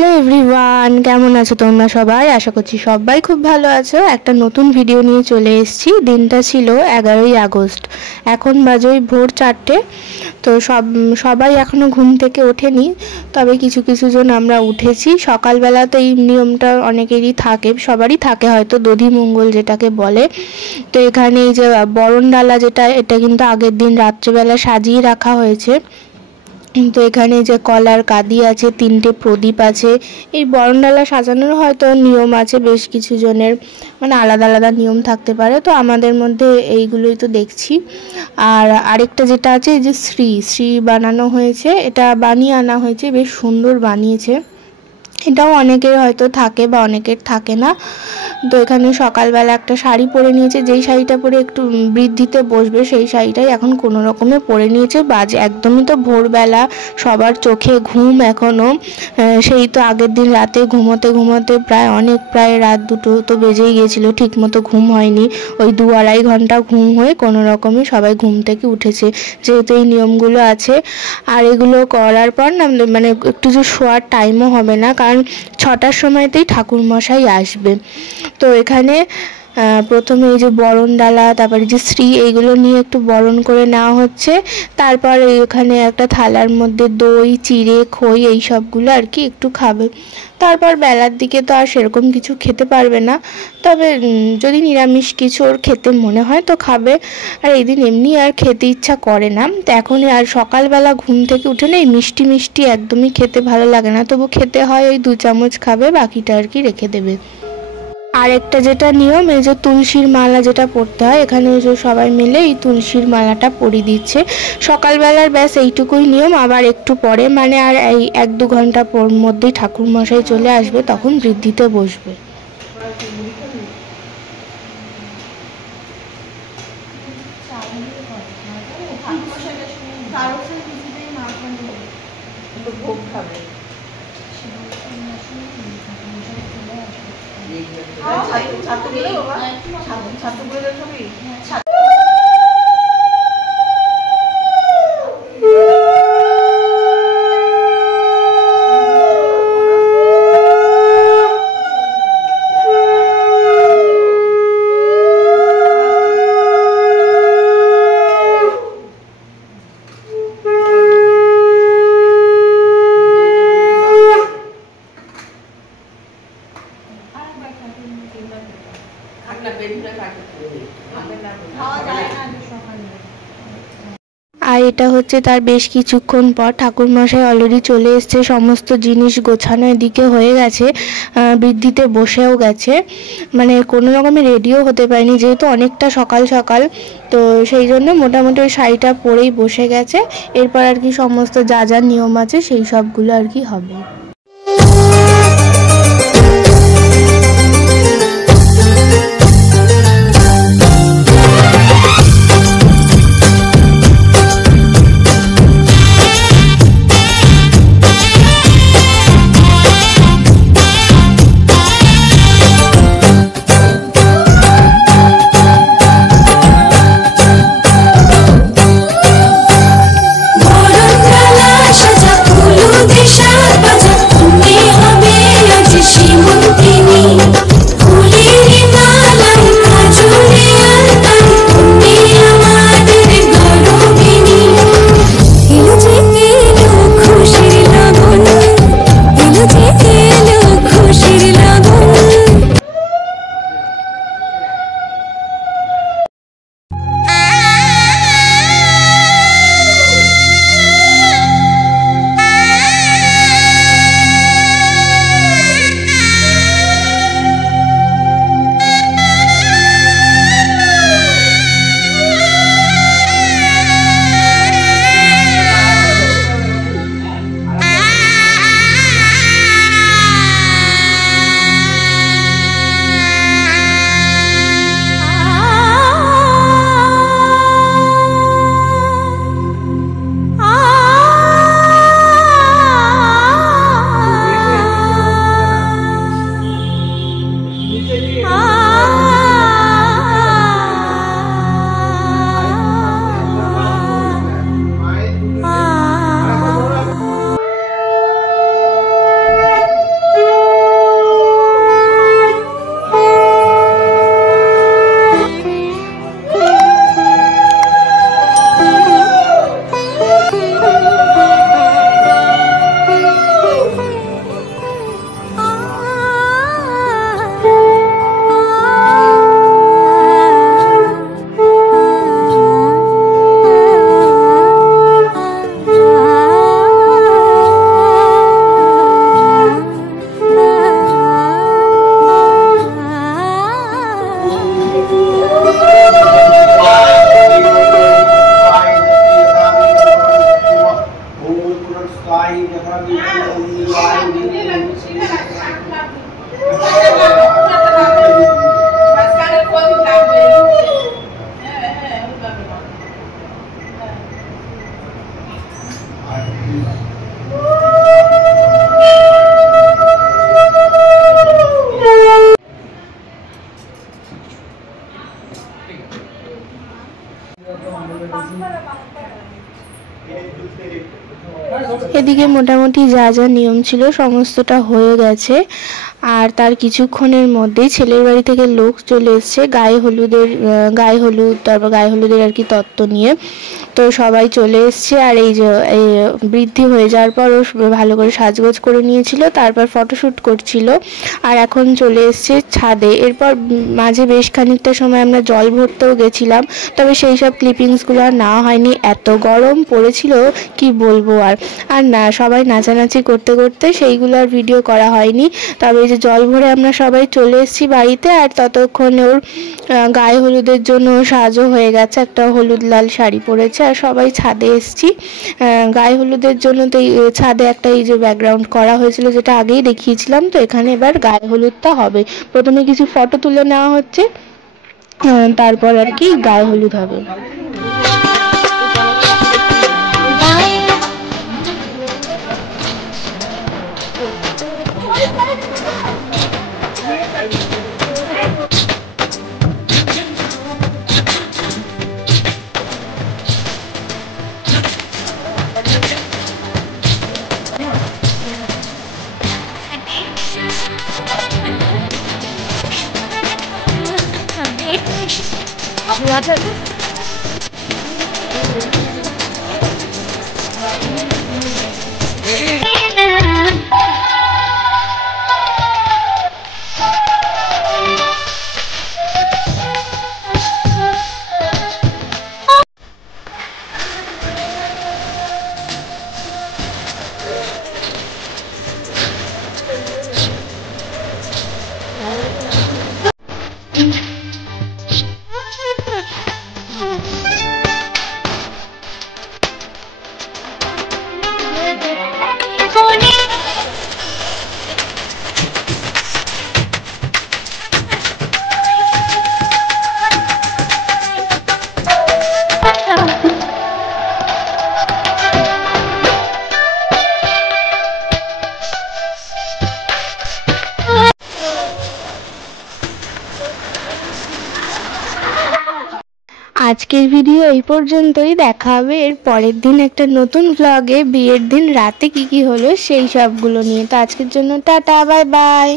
Hello everyone, কেমন আছো তোমরা সবাই? আশা করছি সবাই খুব ভালো আছো। একটা নতুন ভিডিও নিয়ে চলে এসেছি। দিনটা ছিল 11ই আগস্ট। এখন বাজে ভোর 4টে। তো সবাই এখনও ঘুম থেকে ওঠেনি, তবে কিছু কিছু জন আমরা উঠেছি। সকালবেলা তো এই নিয়মটা অনেকেরই থাকে, সবারই থাকে হয়তো, দধি মঙ্গল যেটাকে বলে। তো এখানে এই যে বরণডালা যেটা, এটা কিন্তু আগের দিন রাত্রেবেলা সাজিয়ে রাখা হয়েছে। তো এখানে যে কলার কাঁদি আছে, 3টে প্রদীপ আছে। এই বরণডালা সাজানোর হয়তো নিয়ম আছে বেশ কিছু জনের, মানে আলাদা আলাদা নিয়ম থাকতে পারে। তো আমাদের মধ্যে এইগুলোই তো দেখছি। আর আরেকটা যেটা আছে, এই যে শ্রী বানানো হয়েছে, এটা বানিয়ে আনা হয়েছে, বেশ সুন্দর বানিয়েছে। এটাও অনেকের হয়তো থাকে বা অনেকের থাকে না। তো এখানে সকালবেলা একটা শাড়ি পরে নিয়েছে, যেই শাড়িটা পরে একটু বৃদ্ধিতে বসবে সেই শাড়িটাই এখন কোনো রকমে পরে নিয়েছে। বাজে একদমই তো ভোরবেলা, সবার চোখে ঘুম এখনও। সেই তো আগের দিন রাতে ঘুমোতে ঘুমোতে প্রায় রাত 2টো তো বেজেই গিয়েছিলো, ঠিক মতো ঘুম হয়নি। ওই 2-2.5 ঘন্টা ঘুম হয়ে কোনো রকমে সবাই ঘুম থেকে উঠেছে, যেহেতু এই নিয়মগুলো আছে। আর এগুলো করার পর না, মানে একটু যে শোয়ার টাইমও হবে না, কারণ 6টার সময়তেই ঠাকুরমশাই আসবে। তো এখানে প্রথমে এই যে বরণডালা, তারপরে যে এইগুলো নিয়ে একটু বরণ করে নেওয়া হচ্ছে। তারপর এখানে একটা থালার মধ্যে দই, চিড়ে, খই এই সবগুলো আর কি একটু খাবে। তারপর বেলার দিকে তো আর সেরকম কিছু খেতে পারবে না, তবে যদি নিরামিষ কিছু ওর খেতে মনে হয় তো খাবে। আর এই দিন এমনি আর খেতে ইচ্ছা করে না। তো এখন আর সকালবেলা ঘুম থেকে উঠে না, এই মিষ্টি মিষ্টি একদমই খেতে ভালো লাগে না, তবু খেতে হয়। ওই 2 চামচ খাবে, বাকিটা আর কি রেখে দেবে। আর একটা যেটা নিয়ম, এই যে তুলসীর মালা যেটা পরতে হয়, এখানে যে সবাই মিলে এই তুলসীর মালাটা পরিয়ে দিচ্ছে। সকালবেলার ব্যাস এইটুকুই নিয়ম। আবার একটু পরে, মানে আর এই 1-2 ঘন্টা মধ্যেই ঠাকুরমশাই চলে আসবে, তখন বৃদ্ধিতে বসবে। আর এটা হচ্ছে তার বেশ কিছুক্ষণ পর। ঠাকুরমশাই অলরেডি চলে এসছে, সমস্ত জিনিস গোছানোর দিকে হয়ে গেছে, বৃদ্ধিতে বসেও গেছে। মানে কোনো রকমে রেডিও হতে পারেনি, যেহেতু অনেকটা সকাল সকাল, তো সেই জন্য মোটামুটি ওই শাড়িটা পরেই বসে গেছে। এরপর আর কি সমস্ত যা যা নিয়ম আছে সেই সবগুলো আর কি হবে। সাজা ফুল দিশার বাজা এদিকে মোটামুটি যা যা নিয়ম ছিল সমস্তটা হয়ে গেছে। আর তার কিছুক্ষণের মধ্যেই ছেলের বাড়ি থেকে লোক চলে এসছে গায়ে হলুদ তারপর গায়ে হলুদের আর কি তত্ত্ব নিয়ে। তো সবাই চলে এসছে। আর এই যে বৃদ্ধি হয়ে যাওয়ার পর ও ভালো করে সাজগোজ করে নিয়েছিল, তারপর ফটোশ্যুট করছিল। আর এখন চলে এসছে ছাদে। এরপর মাঝে বেশ খানিকটা সময় আমরা জল ভরতেও গেছিলাম, তবে সেই সব ক্লিপিংসগুলো আর নেওয়া হয়নি, এত গরম পড়েছিল কি বলবো। আর না, সবাই নাচানাচি করতে করতে সেইগুলো আর ভিডিও করা হয়নি। তবে এই যে জল ভরে আমরা সবাই চলে এসেছি বাড়িতে। আর ততক্ষণে ওর গায়ে হলুদের জন্য সাজও হয়ে গেছে, একটা হলুদ লাল শাড়ি পরেছে। আর সবাই ছাদে এসেছি গায়ে হলুদের জন্য। তো ছাদে একটা এই যে ব্যাকগ্রাউন্ড করা হয়েছিল, যেটা আগেই দেখিয়েছিলাম। তো এখানে এবার গায়ে হলুদটা হবে। প্রথমে কিছু ফটো তুলে নেওয়া হচ্ছে, তারপর আর কি গায়ে হলুদ হবে। আজকের ভিডিও এই পর্যন্তই। দেখা হবে এর পরের দিন একটা নতুন ব্লগে, বিয়ের দিন রাতে কি কি হলো সেই সবগুলো নিয়ে। তো আজকের জন্য টাটা, বাই বাই।